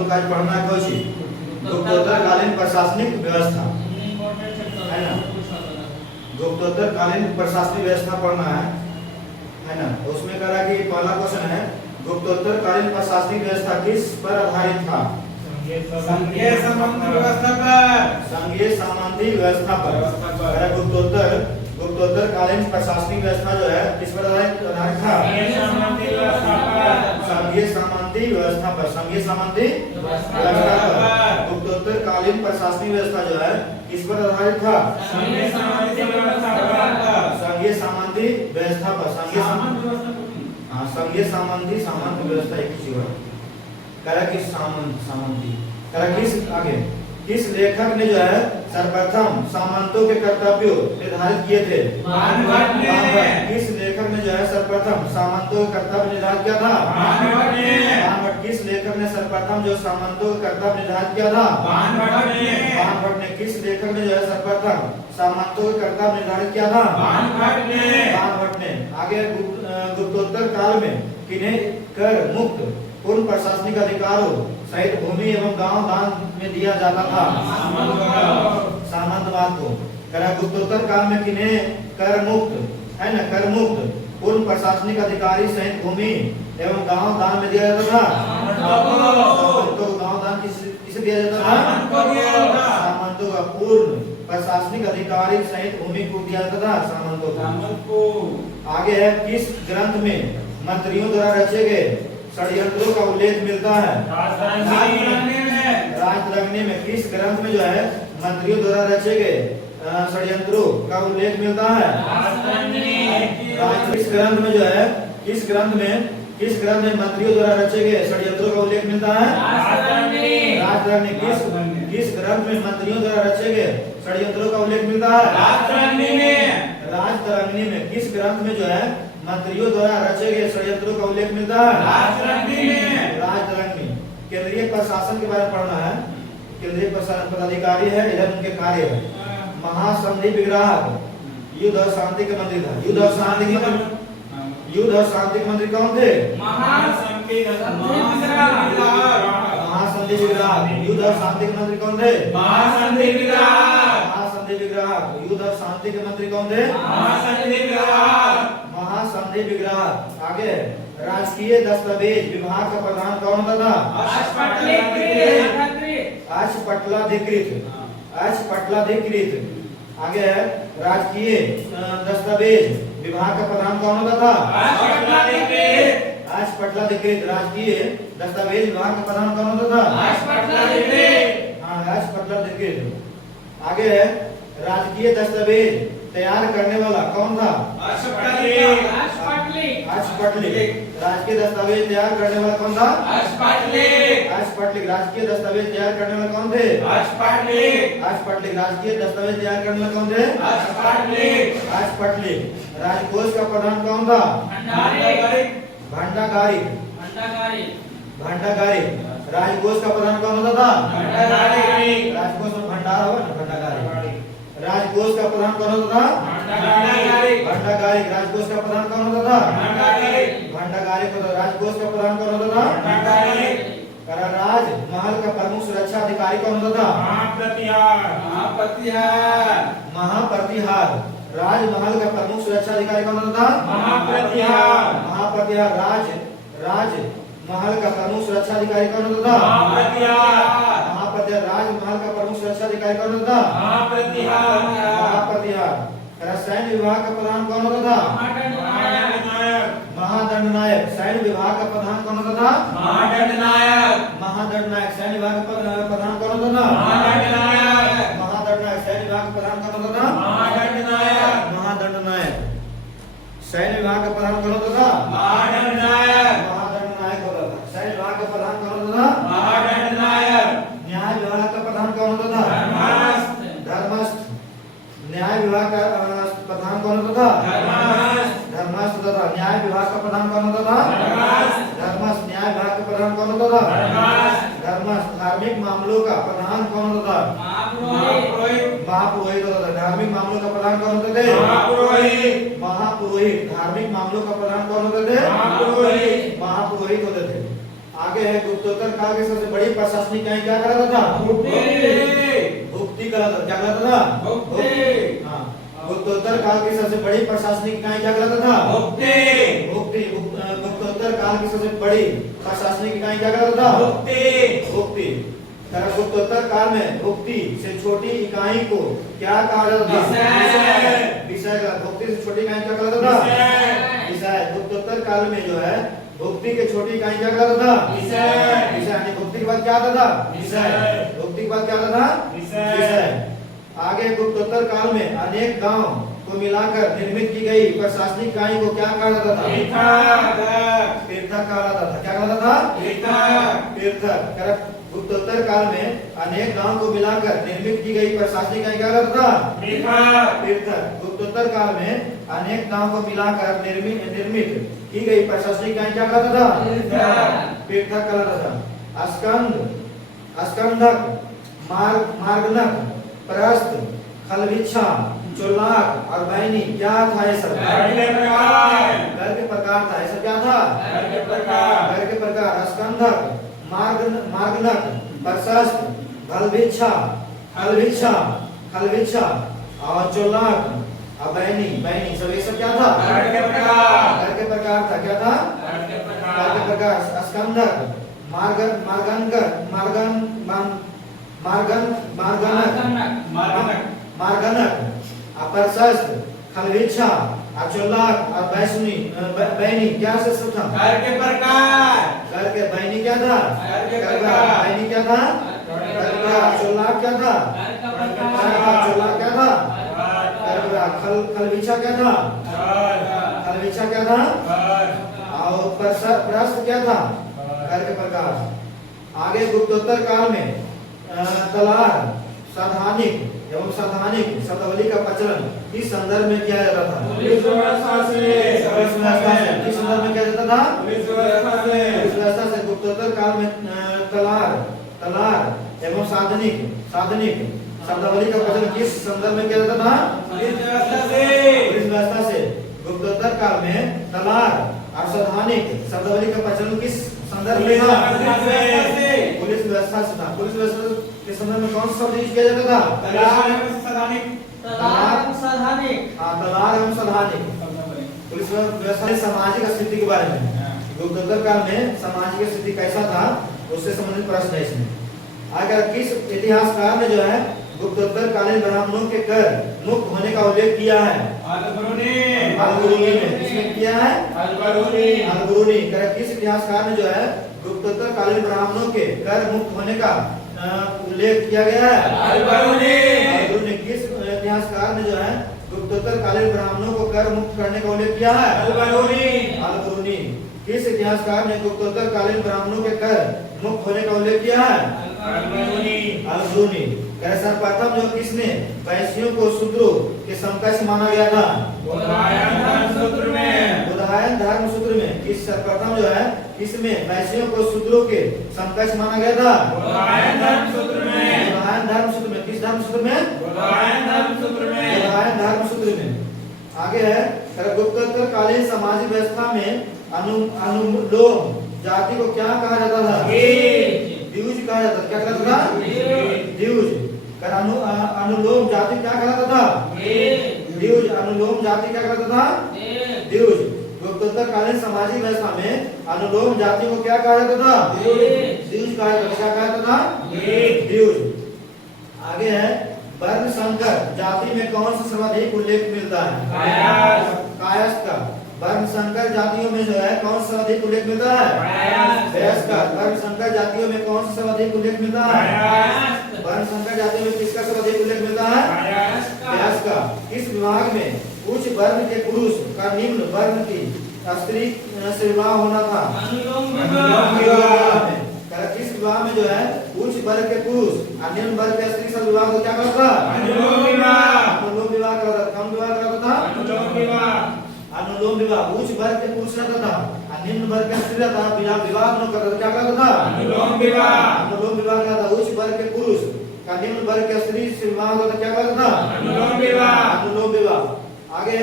लोग आज पढ़ना है कोई गुप्तोत्तरकालीन प्रशासनिक व्यवस्था है ना। गुप्तोत्तरकालीन प्रशासनिक व्यवस्था पढ़ना है ना। उसमें कह रहा कि पहला क्वेश्चन है गुप्तोत्तरकालीन प्रशासनिक व्यवस्था किस पर आधारित था? संघीय सामंती व्यवस्था पर। संघीय सामंती व्यवस्था पर। गुप्तोत्तरकालीन प्रशासनिक व्यवस्था जो है किस पर आधारित था? संघीय सामंती व्यवस्था पर। संघीय सामंती व्यवस्था पर गुप्तोत्तरकालीन प्रशासनिक व्यवस्था जो है किस पर आधारित था? संघीय सामंती व्यवस्था पर। संघीय सामंती व्यवस्था पर। संघीय सामंती सामंत व्यवस्था एक ही चीज है। कह कि सामंती कह किस आगे किस लेखक ने जो है सर्वप्रथम सामंतों के कर्तव्यों निर्धारित किए थे? बाणभट्ट ने। किस लेखक ने जो है सर्वप्रथम सामंतों के कर्तव्य निर्धारित किया था? बाणभट्ट ने। बाणभट्ट। किस लेखक ने सर्वप्रथम जो सामंतों के कर्तव्य निर्धारित किया था? बाणभट्ट ने। बाणभट्ट ने। किस लेखक ने जो है सर्वप्रथम सामंतों के कर्तव्य निर्धारित किया था? बाणभट्ट ने। बाणभट्ट ने। आगे गुप्तोत्तर काल में किन्हें कर मुक्त पूर्ण प्रशासनिक अधिकारों सहित भूमि एवं गांव दान में दिया जाता था? सामंतवाद को। कह गुप्तोत्तर काल में किन्हें कर मुक्त है ना, कर मुक्त पूर्ण प्रशासनिक अधिकारी सहित भूमि एवं गांव दान में दिया जाता था? सामंतों को गांव दान किसे दिया जाता था? सामंतों का पूर्ण प्रशासनिक अधिकारी सहित भूमि को दिया जाता था सामंतों को। आगे है किस ग्रंथ में मंत्रियों द्वारा रचे गए षड्यंत्रों का उल्लेख मिलता है? राजतरंगिणी में। किस ग्रंथ में जो है मंत्रियों द्वारा रचे गए षड्यंत्रों का उल्लेख मिलता है? किस ग्रंथ में जो है किस ग्रंथ में मंत्रियों द्वारा रचे गए षड्यंत्रों का उल्लेख मिलता है? राजतरंगिणी। किस ग्रंथ में मंत्रियों द्वारा रचे गए षड्यंत्रों का उल्लेख मिलता है? राजतरंगिणी में। किस ग्रंथ में जो है मंत्रियों द्वारा रचे गए षड्यंत्रों का उल्लेख मिलता है? राजतरंगिणी। केंद्रीय प्रशासन के बारे में पढ़ना है। केंद्रीय पदाधिकारी है, इधर उनके कार्य है। महासंधि विग्राहक युद्ध और शांति के मंत्री था। युद्ध और शांति के मंत्री कौन थे? महासंधि विग्राहक। युद्ध और शांति के मंत्री कौन थे? महासंधि विग्राहक। युद्ध और शांति के मंत्री कौन थे? महासंधि विग्राहक। आगे राजकीय दस्तावेज विभाग का प्रधान कौन होता था? अशपटलाधिकृत। आगे है राजकीय दस्तावेज विभाग का प्रधान कौन होता था? अशपटलाधिकृत। राजकीय दस्तावेज विभाग का प्रधान कौन होता था? अशपटलाधिकृत। आगे है राजकीय दस्तावेज तैयार करने वाला कौन था? अशपटलिक। राजकीय दस्तावेज तैयार करने वाला कौन था? अशपटलिक। राजकीय दस्तावेज तैयार करने वाले कौन थे? अशपटलिक। राजकीय दस्तावेज तैयार करने वाले कौन थे? अशपटलिक। राजकोष का प्रधान कौन था? भंडागारिक। राजकोष का प्रधान कौन होता था? राजकोष में भंडार होगा ना, भंडागारिक। राजकोष का प्रधान कौन होता था? भंडागारिक। राजकोष का प्रधान कौन होता था? भंडागारिक। राजकोष का प्रधान कौन होता था? राजमहल का प्रमुख सुरक्षा अधिकारी कौन होता था? महाप्रतिहार। राजमहल का प्रमुख सुरक्षा अधिकारी कौन होता था? महाप्रतिहार। राजमहल का प्रमुख सुरक्षा अधिकारी कौन होता था? महाप्रतिहार। राजमहल का प्रमुख सुरक्षा अधिकारी कौन होता था? महाप्रतिहार। सैन्य विभाग का प्रधान कौन होता था? महादंडनायक। सैन्य विभाग का प्रधान कौन होता था? महादंडनायक। सैन्य विभाग का प्रधान कौन होता था? महादंडनायक। सैन्य विभाग का प्रधान कौन होता था? महादंडनायक। सैन्य विभाग का प्रधान कौन होता था? महादंडनायक होता था। सैन्य विभाग का प्रधान कौन होता था? न्याय विभाग का प्रधान कौन होता था? धर्मस्थ। न्याय विभाग का प्रधान कौन होता था? धर्मस्थ होता था। न्याय विभाग का प्रधान कौन होता था? धर्मस्थ। न्याय विभाग का प्रधान कौन होता था? धर्मस्थ। धार्मिक मामलों का प्रधान कौन होता था? महापुरोहित होता था। धार्मिक मामलों का प्रधान कौन होते थे? महापुरोहित। धार्मिक मामलों का प्रधान कौन होते थे? महापुरोहित होते थे। आगे आगे है गुप्तोत्तर काल की सबसे बड़ी प्रशासनिक इकाई क्या कहलाता था? भुक्ति कहलाता था। क्या कहलाता था? भुक्ति। हाँ, गुप्तोत्तर काल की सबसे बड़ी प्रशासनिक इकाई क्या कहलाता था? भुक्ति। गुप्तोत्तर काल की सबसे बड़ी प्रशासनिक इकाई क्या कहलाता था? भुक्ति। गुप्तोत्तर काल में भुक्ति से छोटी इकाई को क्या कहा जाता था? विषय। भुक्ति से छोटी इकाई क्या कहलाता था? विषय। गुप्तोत्तर काल में जो है भुक्ति के छोटी इकाई क्या कहलाता था? विषय। यानी भुक्ति के बाद क्या आता था? विषय। भुक्ति के बाद क्या आता था? विषय। आगे गुप्तोत्तर काल में अनेक गांव को मिलाकर निर्मित की गई प्रशासनिक इकाई को क्या कहा जाता था? तीर्थक कहा जाता था। क्या कहलाता था? तीर्थक। गुप्तोत्तर काल में अनेक गांव को मिलाकर निर्मित की गई प्रशासनिक इकाई क्या कहलाता था? तीर्थक। गुप्तोत्तर काल में अनेक गांव को मिलाकर निर्मित की गई प्रशासनिक इकाई क्या कहलाता था? तीर्थक कहलाता था। स्कंदक, मार्गनक, प्रस्थ, खलभिक्षा, चोलाक और बैनी क्या था? ये सब घर के प्रकार था। ये सब क्या था? घर के प्रकार। स्कंदक, मार्गनक, प्रशस्त, खलभिक्षा और चोलाक और बैनी सब ये सब क्या था? घर के प्रकार था। क्या था? घर के प्रकार। स्कंदक, मार्गनक, प्रशस्त, खलभिक्षा, चोलाक और बैनी क्या से सब था? घर के प्रकार। घर के बैनी क्या था? बैनी क्या था? चोलाक क्या था? चोलाक क्या था? खलभिक्षा क्या था? खलभिक्षा क्या था? और प्रस्थ क्या था? घर के प्रकार। आगे गुप्तोत्तर काल में तलार, साधानिक एवं साधानिक शब्दावली का प्रचलन किस संदर्भ में किया जाता था? पुलिस व्यवस्था से। किस संदर्भ में किया जाता था? पुलिस व्यवस्था से। गुप्तोत्तर काल में तलार एवं साधनिक शब्दावली का प्रचलन किस संदर्भ में किया जाता था? पुलिस व्यवस्था से। गुप्तोत्तर काल में तलार और साधानिक शब्दावली का प्रचलन किस संदर्भ में था? पुलिस व्यवस्था से था। पुलिस व्यवस्था के संदर्भ में कौन सा शब्द यूज किया जाता था? तलार एवं साधानिक। तलार एवं साधानिक। पुलिस व्यवस्था में सामाजिक स्थिति के बारे में, गुप्तोत्तर काल में सामाजिक स्थिति कैसा था उससे संबंधित प्रश्न है इसमें। अगर किस इतिहासकार ने जो है गुप्तोत्तर कालीन ब्राह्मणों के कर मुक्त होने का उल्लेख किया है? अलबरूनी ने। किसने किया है? अलबरूनी। किस इतिहासकार ने जो है गुप्तोत्तर कालीन ब्राह्मणों के कर मुक्त होने का उल्लेख किया गया है? अलबरूनी। किस इतिहासकार ने जो है गुप्तोत्तर कालीन ब्राह्मणों को कर मुक्त करने का उल्लेख किया है? अलबरूनी। किस इतिहासकार ने गुप्तोत्तर कालीन ब्राह्मणों के कर मुक्त होने का उल्लेख किया है? अलबरूनी। सर्वप्रथम जो किसने वैश्यों को शूद्रों के समकक्ष माना गया था? बुधायन धर्मसूत्र में किस सर्वप्रथम जो है किसमें वैश्यों को शूद्रों के समकक्ष माना गया था? बुधायन धर्मसूत्र में। किस धर्मसूत्र में? बुधायन धर्मसूत्र में। आगे है गुप्तोत्तर कालीन सामाजिक व्यवस्था में अनुलोम जाति को क्या कहा जाता था? द्विज कहा जाता था। क्या कहलाता था? द्विज। अनुलोम जाति क्या कहलाता था? द्विज। अनुलोम जाति क्या कहलाता था? द्विज। गुप्तोत्तर कालीन सामाजिक व्यवस्था में अनुलोम जाति को क्या कहा जाता था? द्विज कहा जाता था। क्या कहा जाता था? द्विज। आगे है वर्ण संकर जाति में कौन सा सर्वाधिक उल्लेख मिलता है? कायस्थ का। वर्ण संकर जातियों में जो है कौन सा सर्वाधिक उल्लेख मिलता है? कायस्थ का। वर्ण संकर जातियों में कौन सा सर्वाधिक उल्लेख मिलता है? वर्ण संकर जातियों में किसका सर्वाधिक उल्लेख मिलता है? कायस्थ का। इस विभाग में उच्च वर्ण के पुरुष का निम्न वर्ण की स्त्री से विवाह होना था? किस विवाह में जो है उच्च वर्ग के पुरुष और निम्न वर्ग के स्त्री से विवाह को क्या करता था? अनुलोम विवाह करता था। कौन विवाह करता था? अनुलोम विवाह। उच्च वर्ग के पुरुष रहता था और निम्न वर्ग के स्त्री रहता था, विवाह दोनों करता था। क्या करता था? अनुलोम विवाह करता था। उच्च वर्ग के पुरुष का निम्न वर्ग के स्त्री से विवाह होता था। क्या करता था? अनुलोम विवाह। आगे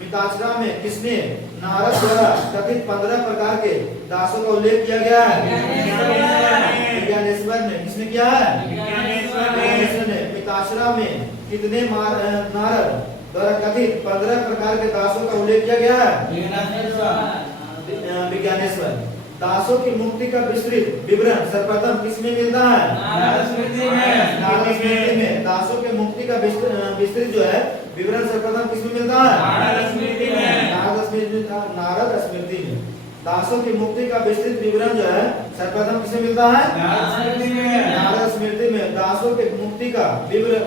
मिताक्षरा में किसने नारद द्वारा कथित 15 प्रकार के दासों का उल्लेख किया गया है। विज्ञानेश्वर ने किसने किया है? विज्ञानेश्वर ने। पिताश्रा में कितने नारद द्वारा कथित 15 प्रकार के दासों का उल्लेख किया गया है? विज्ञानेश्वर। दासों की मुक्ति का विस्तृत विवरण सर्वप्रथम किसमें मिलता है? नारद स्मृति में। नारद स्मृति में। दासों के मुक्ति का विस्तृत जो है विवरण सर्वप्रथम किसमें मिलता है? नारद स्मृति में। नारद स्मृति में। दासों की मुक्ति का विस्तृत विवरण जो है सर्वप्रथम किसमें मिलता है? नारद स्मृति में। नारद स्मृति में। दासों के मुक्ति का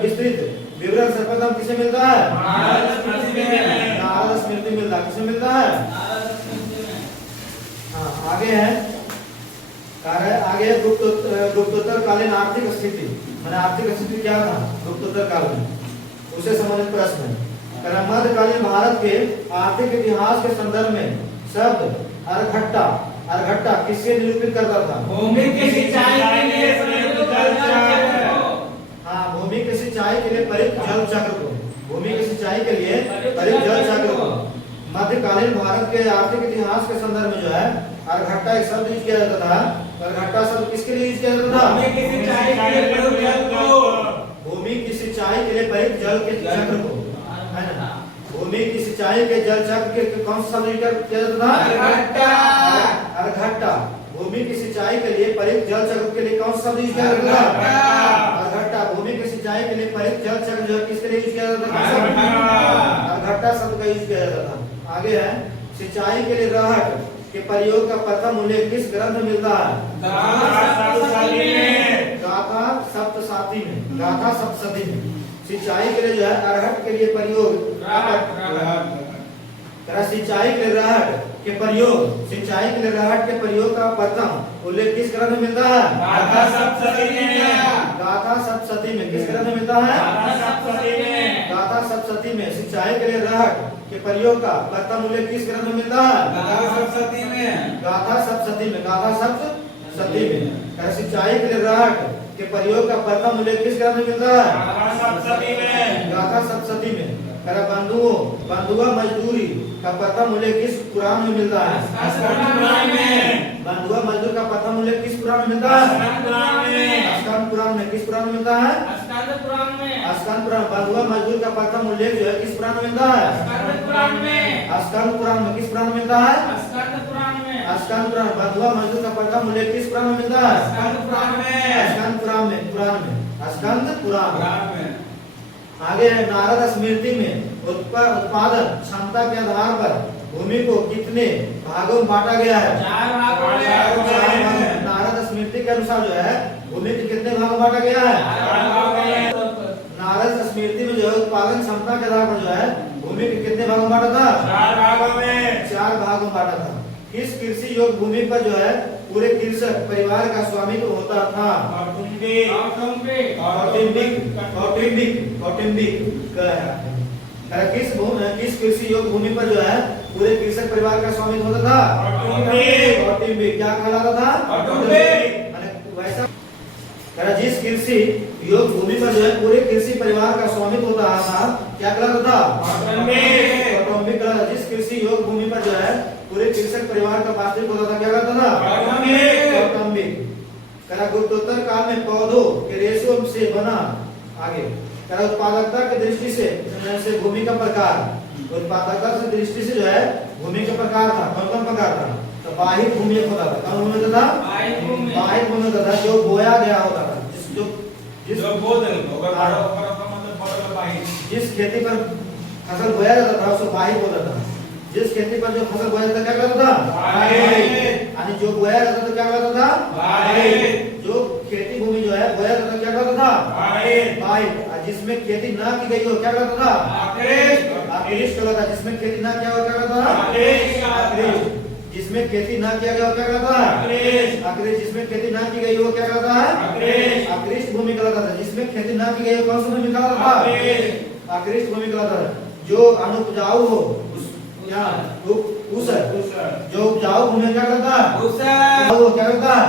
विस्तृत विवरण सर्वप्रथम किसे मिलता है? नारद स्मृति में। नारद स्मृति मिलता है। किसे मिलता है? हाँ, आगे है आगे गुप्तोत्तर कालीन आर्थिक स्थिति। मैंने आर्थिक स्थिति क्या था गुप्तोत्तर काल में, उसे संबंधित प्रश्न है। मध्यकालीन भारत के आर्थिक इतिहास के संदर्भ में शब्द अरघट्टा किससे निरूपित करता था? भूमि की सिंचाई के लिए प्रयुक्त जल चक्र। हाँ, भूमि की सिंचाई के लिए प्रयुक्त जल चक्र को। भूमि की सिंचाई के लिए प्रयुक्त जल चक्र को। मध्यकालीन भारत के आर्थिक इतिहास के संदर्भ में जो है अरघट्टा एक शब्द यूज किया जाता था। अरघट्टा शब्द किसके लिए यूज किया जाता था? भूमि की सिंचाई के लिए प्रयुक्त जल को। भूमि की सिंचाई के लिए प्रयुक्त जल के चक्र को, है ना? भूमि की सिंचाई के जल चक्र के कौन सा शब्द यूज किया जाता था? अरघट्टा। भूमि की सिंचाई के लिए प्रयुक्त जल चक्र के लिए कौन सा शब्द यूज किया जाता था? अरघट्टा। भूमि की सिंचाई के लिए प्रयुक्त जल चक्र जो है किसके लिए यूज किया जाता था? अरघट्टा शब्द का यूज किया जाता था। आगे है सिंचाई के लिए रहट के प्रयोग का प्रथम उल्लेख किस ग्रंथ में मिलता है? गाथा सप्तशती में। गाथा सप्तशती में सिंचाई के लिए जो है अरहट के लिए प्रयोग सिंचाई के लिए रहट के प्रयोग का प्रथम उल्लेख किस ग्रंथ में मिलता है? गाथा सप्तशती में। किस ग्रंथ में मिलता है? गाथा सप्तशती में। सिंचाई के लिए रहट के प्रयोग का प्रथम उल्लेख किस ग्रंथ में मिलता है? गाथा सप्तशती में। गाथा सप्तशती में। सिंचाई के लिए रहट के प्रयोग का प्रथम उल्लेख किस ग्रंथ में मिलता है? गाथा सप्तशती में। बंधुआ मजदूरी का प्रथम उल्लेख किस पुराण में मिलता है? बंधुआ मजदूर का प्रथम उल्लेख किस पुराण में मिलता है? स्कंद पुराण में। किस पुराण में मिलता है? स्कंद पुराण। बंधुआ मजदूर का प्रथम उल्लेख जो है किस पुराण में मिलता है? स्कंद पुराण में। किस पुराण में मिलता है? स्कंद पुराण। बंधुआ मजदूर का प्रथम उल्लेख किस पुराण में मिलता है? स्कंद पुराण में। आगे है नारद स्मृति में उत्पादन क्षमता के आधार पर भूमि को कितने भागों में बांटा गया है? 4 भागों में। नारद स्मृति के अनुसार जो है भूमि के कितने भागों में बांटा गया है? नारद स्मृति में जो है उत्पादन क्षमता के आधार पर जो है भूमि के कितने भागों में बांटा था? 4 भागों में। 4 भागों में बांटा था। किस कृषि योग्य भूमि पर जो है पूरे कृषक परिवार का स्वामित्व होता था? किस कृषि योग्य भूमि पर जो है पूरे कृषक परिवार का स्वामित्व होता था? क्या कहलाता था? वैसा जिस कृषि योग्य भूमि पर जो है पूरे कृषि परिवार का स्वामित्व होता था क्या कहलाता था? कौटुंबिक। जिस कृषि योग्य भूमि पर जो है पूरे कृषक परिवार का वास्तविक होता था क्या कहलाता था? कौटुंबिक। गुप्तोत्तर काल में पौधों के रेशों से बना आगे उत्पादकता की दृष्टि से भूमि का प्रकार। उत्पादकता की दृष्टि से जो है भूमि का प्रकार था। कौन प्रकार था? तो बाहित भूमि एक होता था। कौन भूमि होता था? बाहित भूमि होता था जो बोया गया होता था। जिस खेती पर फसल बोया जाता था उसको बाहित होता था। जिस खेती पर जो फसल बोया जाता क्या कहता था? यानी जो बोया जाता था क्या कहता था? जो खेती भूमि जो है बोया जाता क्या कहता था? बाहित। जिसमें खेती ना की गई हो क्या कहता था? अकृष्ट कहता। जिसमें खेती ना किया हो क्या कहता था? अकृष्ट। जिसमें खेती ना किया गया हो क्या कहता था? अकृष्ट। जिसमें खेती ना की गई हो क्या कहता है? अकृष्ट भूमि कहलाता था। जिसमें खेती ना की गई हो कौन सा भूमि कहलाता था? अकृष्ट भूमि कहलाता था। जो अनुपजाऊ हो जो उपजाऊ भूमि क्या करता है? वो क्या करता है?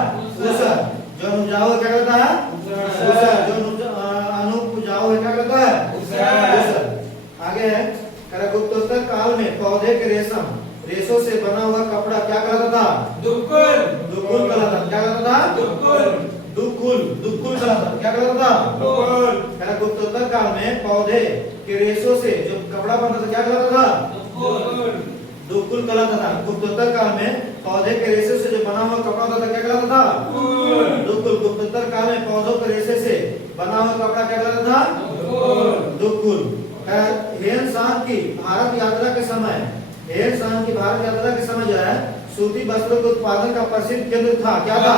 जो अनुपजाऊ क्या करता है? जो अनुपजाऊ क्या करता है? आगे है गुप्तोत्तर काल में पौधे के रेशों से बना हुआ कपड़ा क्या कहलाता था? दुक्कुल दुक्कुल कहलाता। क्या कहलाता था? दुक्कुल दुक्कुल। दुक्कुल कहलाता। क्या कहलाता था? दुक्कुल कहला गुप्तोत्तर काल में पौधे के रेशों से जो कपड़ा बनता था क्या कहलाता था? दुक्कुल दुक्कुल कहलाता था। गुप्तोत्तर काल में पौधे के रेशे से जो बना हुआ कपड़ा होता था क्या कहलाता था? दुक्कुल। गुप्तोत्तर काल में पौधों के रेशे से बना हुआ कपड़ा क्या कहलाता था? दुक्कुल। हेन सांग की भारत यात्रा के समय जो है सूती वस्त्रों के उत्पादन का प्रसिद्ध केंद्र था। क्या था?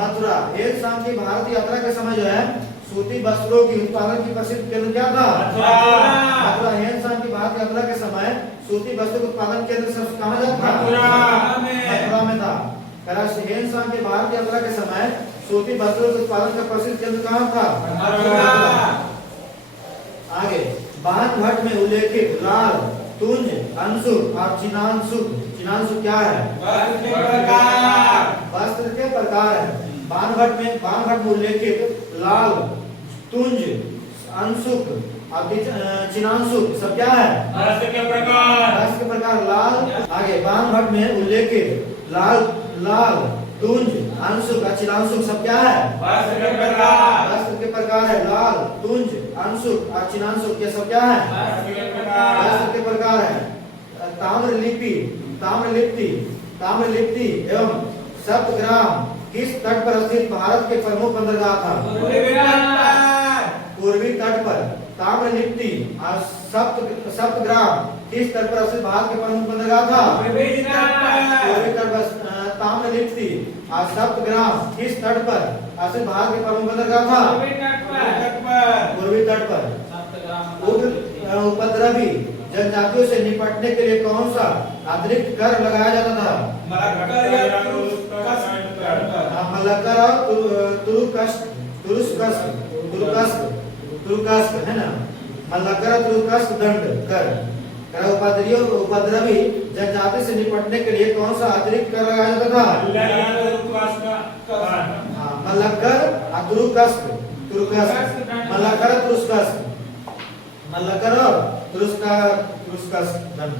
मथुरा। हेन सांग की भारत यात्रा के समय जो है सूती वस्त्रों की उत्पादन की प्रसिद्ध केंद्र क्या था? मथुरा। हेन सांग की भारत यात्रा के समय सूती वस्त्रों के उत्पादन केंद्र सब कहाँ जाता था? मथुरा में था। हेन सांग की भारत यात्रा के समय सूती वस्त्रों के उत्पादन का प्रसिद्ध केंद्र कहाँ था? आगे बाण भट्ट में उल्लेखित लाल, तुंज, अंशुक और चिनांशुक। चिनांशुक क्या है? वस्त्र के प्रकार है। बाण भट्ट में उल्लेखित लाल, तुंज, अंशुक और चिनांशुक सब क्या है? वस्त्र के प्रकार। लाल। आगे बाण भट्ट में उल्लेखित लाल, तुंज, अंशुक और चिनांशुक सब क्या है? वस्त्र के प्रकार है। लाल, तुंज, अंशुक और चिनांशुक ये सब क्या है? वस्त्र के प्रकार है। ताम्रलिप्ति एवं सप्तग्राम किस तट पर स्थित भारत के प्रमुख बंदरगाह था? पूर्वी तट पर। ताम्रलिप्ति और सप्तग्राम किस तट पर स्थित भारत के प्रमुख बंदरगाह था? पूर्वी तट पर। ताम्रलिप्ति और सप्तग्राम किस तट पर स्थित भारत के प्रमुख बंदरगाह था? पूर्वी तट पर। उपद्रवी जनजातियों से निपटने के लिए कौन सा अतिरिक्त कर लगाया जाता था? मलक्कर और तुरुकस्क है ना। मलक्कर और तुरुकस्क दंड कर। उपद्रवी जनजाति से निपटने के लिए कौन सा अतिरिक्त कर लगाया जाता था? मलक्कर और तुरुकस्क। मलक्कर और तुरुकस्क दंड।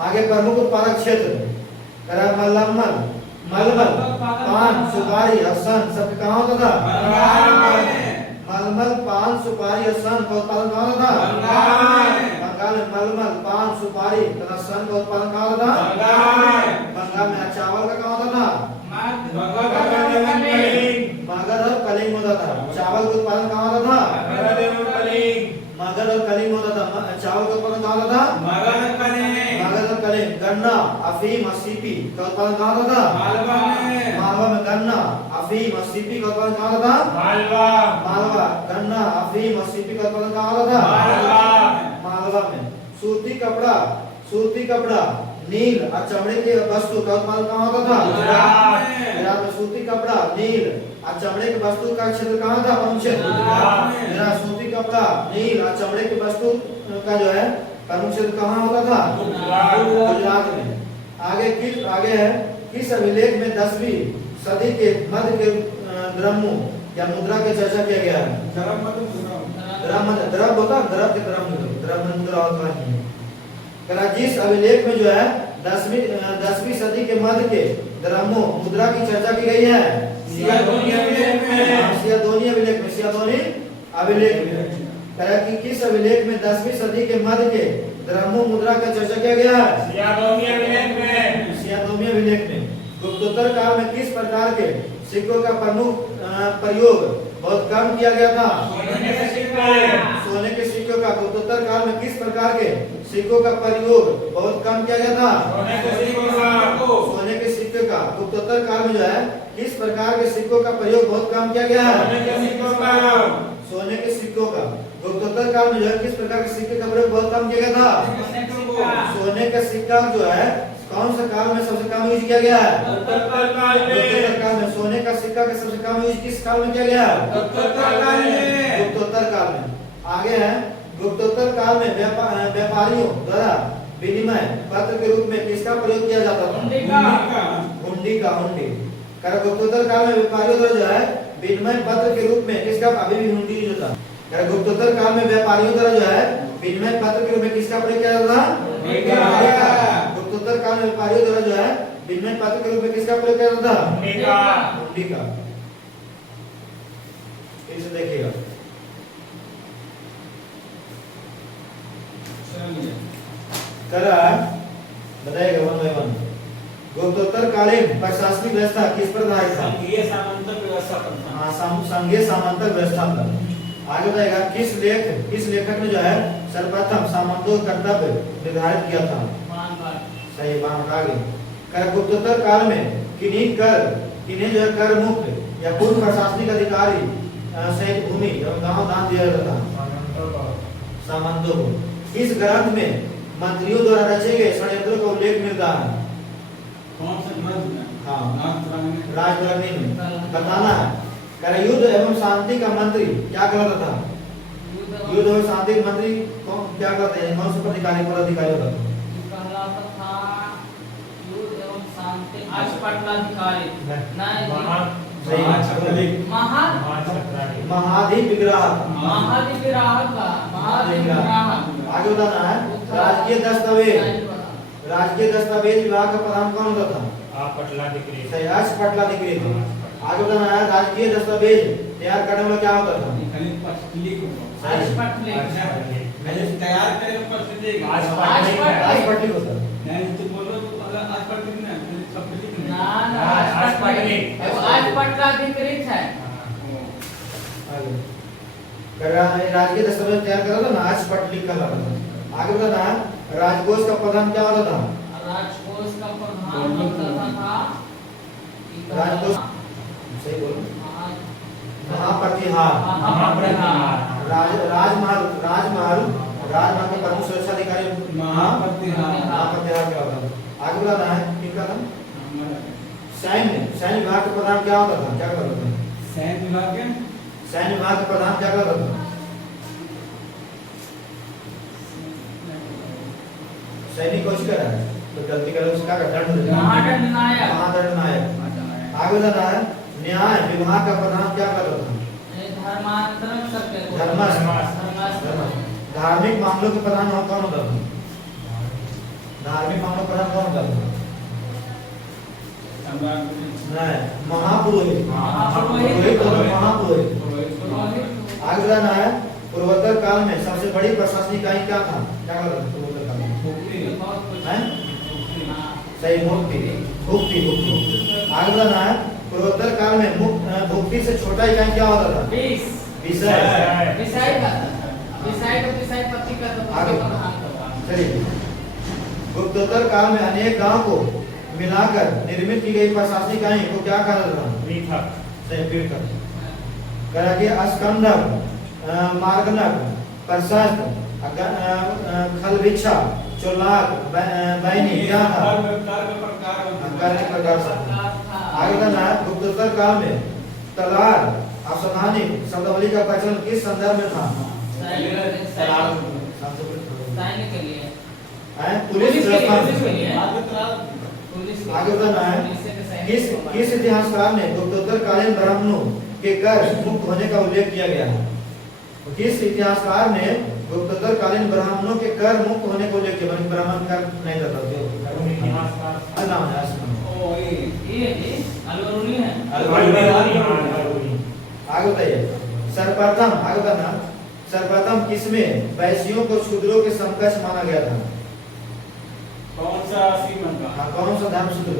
आगे प्रमुख उत्पादक क्षेत्र मलमल, पान, सुपारी और सन सब कहाँ होता था? मलमल, पान, सुपारी और सन का उत्पादन कहाँ होता था? बंगाल में मलमल, पान, सुपारी तथा सन का उत्पादन कहाँ होता था? बंगाल में। चावल का कहाँ होता था? मगध और कलिंग होता था। चावल का उत्पादन कहाँ होता था? मगध और कलिंग होता था। चावल का उत्पादन कहाँ होता था? मगध और कलिंग। गन्ना, अफीम और सीपी का उत्पादन कहाँ होता था? मालवा में। गन्ना, अफीम और सीपी का उत्पादन कहाँ होता था? मालवा। गन्ना, अफीम और सीपी का उत्पादन कहाँ होता था? मालवा में। सूती कपड़ा, नील और चमड़े के वस्तु का उत्पादन कहाँ होता था? गुजरात में। सूती कपड़ा, नील और चमड़े के वस्तु का क्षेत्र कहाँ था? प्रमुख क्षेत्र सूती कपड़ा, नील और चमड़े के वस्तु का जो है प्रमुख क्षेत्र कहाँ होता था? गुजरात में। आगे है किस अभिलेख में 10वीं सदी के मध्य के द्रव्यों या मुद्रा की चर्चा किया गया है? द्रव होता है, द्रव के द्रव मुद्रा होता है। जिस अभिलेख में जो है 10वीं सदी के मध्य के द्रव्यों मुद्रा की चर्चा की गई है? सियादोनी अभिलेख में। कि किस अभिलेख में 10वीं सदी के मध्य के द्रव्यों मुद्रा का चर्चा किया गया है? सियादोनी अभिलेख में। गुप्तोत्तर काल में किस प्रकार के सिक्कों का प्रमुख प्रयोग बहुत कम किया गया था? सोने के सिक्कों का। गुप्तोत्तर काल में किस प्रकार के सिक्कों का प्रयोग बहुत कम किया गया था? सोने के सिक्के का। गुप्तोत्तर काल में जो है किस प्रकार के सिक्कों का प्रयोग बहुत कम किया गया है? सोने के सिक्कों का। गुप्तोत्तर काल में जो है किस प्रकार के सिक्के का प्रयोग बहुत कम किया गया था? सोने का सिक्का जो है कौन सा काल में सबसे कम यूज किया गया है? गुप्तोत्तर काल में। सोने का सिक्का का सबसे कम यूज किस काल में किया गया है? गुप्तोत्तर काल में। आगे है गुप्तोत्तर काल में व्यापारियों द्वारा विनिमय पत्र के रूप में किसका प्रयोग किया जाता था? हुंडी का। गुप्तोत्तर काल में व्यापारियों द्वारा जो है विनिमय पत्र के रूप में किसका? अभी भी हुंडी यूज होता है। गुप्तोत्तर काल में व्यापारियों द्वारा जो है विनिमय पत्र के रूप में किसका प्रयोग किया जाता था? गुप्तोत्तर काल में व्यापारियों द्वारा जो है विनिमय पत्र के रूप में किसका प्रयोग किया जाता था? हुंडी का। इसे देखिएगा करा बताइएगा वन बाय वन। गुप्तोत्तर कालीन प्रशासनिक व्यवस्था किस पर आधारित था? संघीय सामंतक व्यवस्था पर था। हाँ, संघीय सामंतक व्यवस्था पर। आगे बताएगा किस लेखक ने जो है सर्वप्रथम सामंतों का कर्तव्य निर्धारित किया था? सही बात। आगे कर गुप्तोत्तर काल में किन्हें जो है कर मुक्त या पूर्ण प्रशासनिक अधिकारी सहित भूमि एवं गांव दान दिया जाता था? सामंतों को। इस ग्रंथ में मंत्रियों द्वारा रचे गए षड्यंत्रों का उल्लेख मिलता है। कौन सा ग्रंथ में? हाँ, राजधर्मी में बताना है। कर युद्ध एवं शांति का मंत्री क्या करता था? युद्ध एवं शांति का मंत्री कौन क्या करते हैं? कौन से अधिकारी पदाधिकारी होता था? महाधिविग्राह। आगे बताना है राजकीय दस्तावेज विभाग का प्रधान कौन होता था? पटलाधिकारी। आगे बताना है राजकीय दस्तावेज तैयार करने वाला क्या होता था? तैयार करेगा पत्र राजपटलिक होता है। नहीं तो बोलो तो आज पत्र ना सब लिखना पटलाधिकृत है। राजकीय दस्तावेज तैयार करा था ना, आज पटलिक का था। आगे बताना है राजकोष का प्रधान क्या होता था? राजकोष का प्रधान होता था राजकोष सही बोलो महाप्रतिहार। राजमहल के प्रमुख सुरक्षा अधिकारी महाप्रतिहार क्या होता था? आगे बताना है किनका नाम? सैन्य विभाग का प्रधान क्या होता था? क्या करता था? सैन्य विभाग का प्रधान क्या करता था? सैनिक कुछ कर रहा है तो गलती करे उसका दंड महादंडनायक। आगे बताना है न्याय विभाग का प्रधान क्या करता था? धार्मिक मामलों के प्रधान कौन होता था? धार्मिक मामलों का प्रधान कौन होता था? नहीं, महापुरोहित। आगे बताना है पूर्वोत्तर काल में सबसे बड़ी प्रशासनिक इकाई क्या था? क्या करता था पूर्वोत्तर काल में? सही भुक्ति। आगे बताना है पूर्वोत्तर काल में भुक्ति से छोटा इकाई क्या होता था? चलिए गुप्तोत्तर काल में अनेक गांव को मिलाकर निर्मित की गई प्रशासनिक इकाई को क्या कहा जाता था? करा के अस्कंदक, मार्गनक, प्रशस्त, खलभिक्षा, चोलाक, बैनी क्या था? आगे बताना है गुप्तोत्तर काल में तलवार असावधानी शब्दावली का प्रचलन किस संदर्भ में था? पुलिस आगे बताना है किस इतिहासकार ने गुप्तोत्तर कालीन ब्राह्मणों के कर मुक्त होने का उल्लेख किया गया है? किस इतिहासकार ने गुप्तोत्तर कालीन ब्राह्मणों के कर मुक्त होने को उल्लेख किया? ब्राह्मण कर नहीं देता आगे बताइए सर्वप्रथम किसमें वैश्यों को शूद्रों के समकक्ष माना गया था? कौन सा सीमन का? हाँ, कौन सा धर्म सूत्र?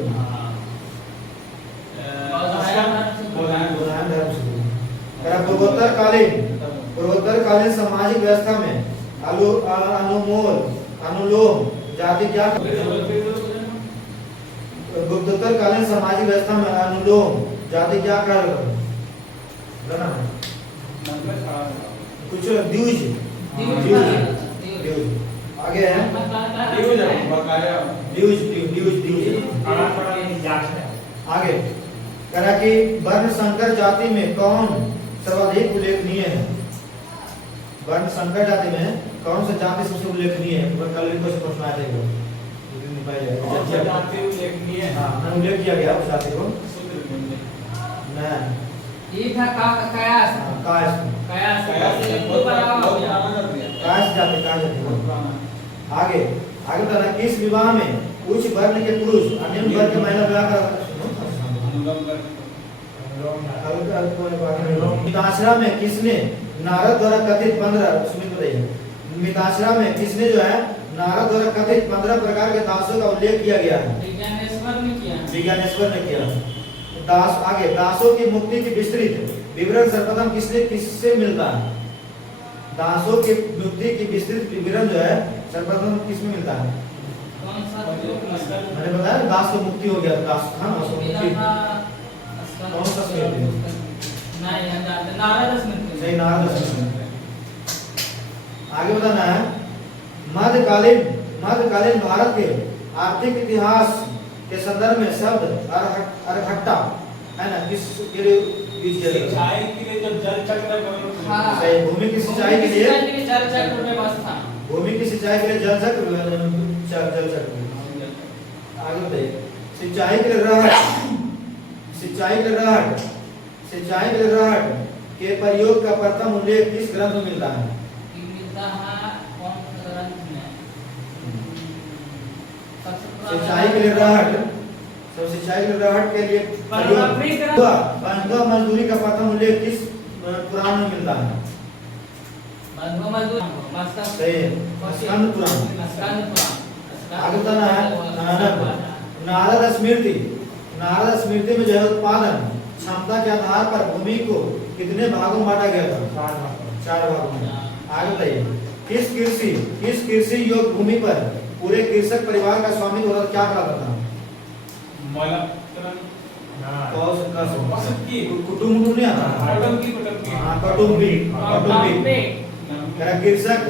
पूर्वोत्तर कालीन सामाजिक व्यवस्था में अनुलोम जाति क्या? गुप्तोत्तर कालीन सामाजिक व्यवस्था में अनुलोम जाति क्या कर कुछ द्विज आगे है आगे करा कि वर्ण संकर जाति में कौन सर्वाधिक उल्लेखनीय है? वर्ण संकर जाति में कौन सा जाति सबसे उल्लेखनीय है? कल भी कुछ प्रश्न आया था उल्लेख किया गया उस जाति को कायस जाति। आगे आगे बताना किस विवाह में उच्च वर्ण के पुरुष और निम्न वर्ग के महिला विवाह का मिताश्रा में किसने नारद द्वारा कथित 15 सुनिए बताइए मिताश्रा में किसने जो है नारद द्वारा कथित 15 प्रकार के दासों का उल्लेख किया गया है विज्ञानेश्वर ने किया दास आगे दासों की मुक्ति की विस्तृत विवरण सर्वप्रथम किससे मिलता है दासों की मुक्ति की विस्तृत विवरण जो है सर्वप्रथम किसमें मिलता है मैंने बताया दास की मुक्ति हो गया दास था ना मुक्ति कौन सा स्मृति सही नारद स्मृति आगे बताना है मध्यकालीन भारत के आर्थिक इतिहास के संदर्भ में शब्द अरहट्टा है ना किस के लिए यूज किया जाता है सिंचाई के लिए जब जल चक्र सही भूमि की सिंचाई के लिए जल चक्र व्यवस्था भूमि की सिंचाई के लिए जल चक्र आगे बताइए सिंचाई के लिए रहट के प्रयोग का प्रथम उल्लेख किस ग्रंथ में मिलता है सिंचाई के लिए रहट के लिए बंधुआ मजदूरी का प्रथम उल्लेख किस पुराण में मिलता है स्कंद पुराण आगे बताना है नारद स्मृति में जो है उत्पादन क्षमता के आधार पर भूमि को कितने भागों में बांटा गया था 4 भागों में आगे बताइए किस कृषि योग्य भूमि पर पूरे कृषक परिवार का स्वामित्व होता क्या कहलाता था कुटुंब नहीं आता कृषक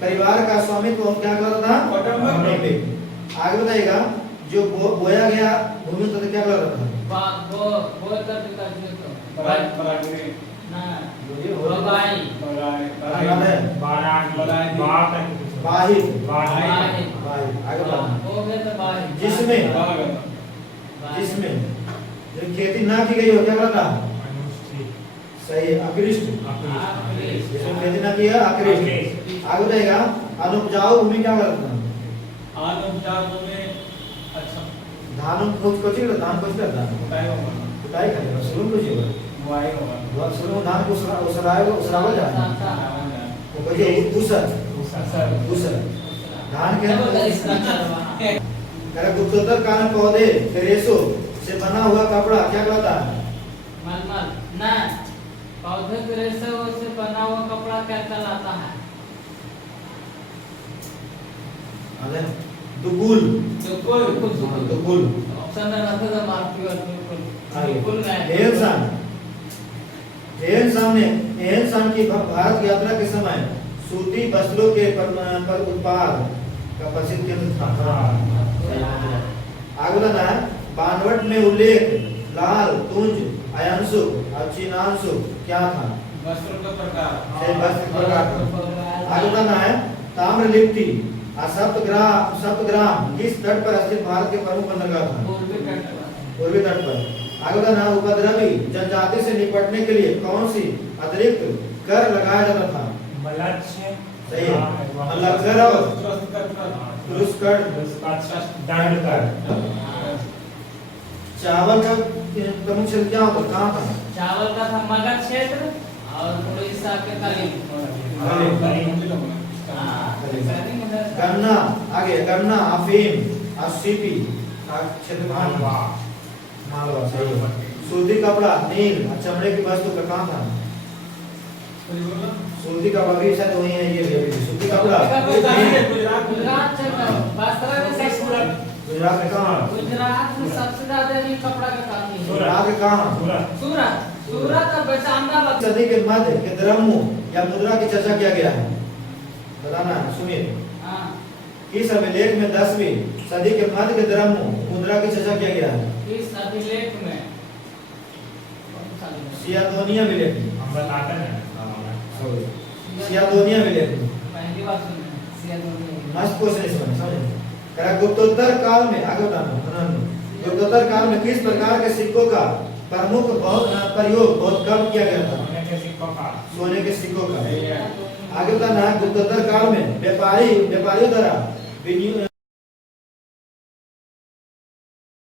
परिवार का स्वामित्व क्या कहलाता था कौटुंबिक आगे बताइएगा जो बोया गया भूमि तो क्या कहलाता था जिसमें खेती ना की गई हो क्या कहलाता सही अकृष्ट जिसमें खेती ना की है अकृष्ट आगे बताइएगा अनुपजाऊ भूमि क्या कहलाता धान कुछ करता कुटाई करेगा शुरू में शुरू में धान को उसरावल जाए वो कहिए उसर धान के गुप्तोत्तर काल में पौधे के रेशों से बना हुआ कपड़ा क्या कहलाता है मलमल ना पौधे के रेशों से बना हुआ कपड़ा क्या कहलाता है अरे दुगुल ऑप्शन में रखो तो मार्क बिल्कुल एहसान की भारत यात्रा के समय सूती वस्त्रों के पर उत्पाद का प्रसिद्ध केंद्र था आगे बताना है बानवट में उल्लेख लाल तुंज अयांशु और चीनांशु क्या था वस्त्रों का प्रकार आगे बताना है ताम्रलिप्ति सप्तग्राम किस तट पर स्थित भारत के प्रमुख बंदरगाह था पूर्वी तट पर आगे बताना उपद्रवी जनजाति से निपटने के लिए कौन सी अतिरिक्त कर लगाया जाता था मलक्ष्य सही है मलक्कर और पुरस्कार दंड कर चावल का प्रमुख क्षेत्र क्या होता कहाँ था चावल का था मगध क्षेत्र और उड़ीसा के गन्ना आगे गन्ना अफीम और सीपी का क्षेत्र मालवा सही है सूती कपड़ा नील और चमड़े की वस्तु का कहाँ था सूती कपड़ा भी शायद वही है ये भी सूती कपड़ा गुजरात में कहाँ गुजरात में सबसे ज्यादा ये कपड़ा का काम है गुजरात में कहाँ सूरत का बेचांदा सदी के मध्य के द्रव्यों या मुद्रा की चर्चा किया गया है बताना है सुनिए किस अभिलेख में 10वीं सदी के मध्य के द्रव्यों मुद्रा की चर्चा किया गया है इस अभिलेख में सियादोनिया अभिलेख हम बताते हैं सियादोनिया अभिलेख पहली बार सुने सियादोनिया मस्त क्वेश्चन इसमें समझे करा गुप्तोत्तर काल में आगे बताना गुप्तोत्तर काल में किस प्रकार के सिक्कों का प्रमुख प्रयोग बहुत कम किया गया था सोने के सिक्कों का आगे बताना गुप्तोत्तर काल में व्यापारियों द्वारा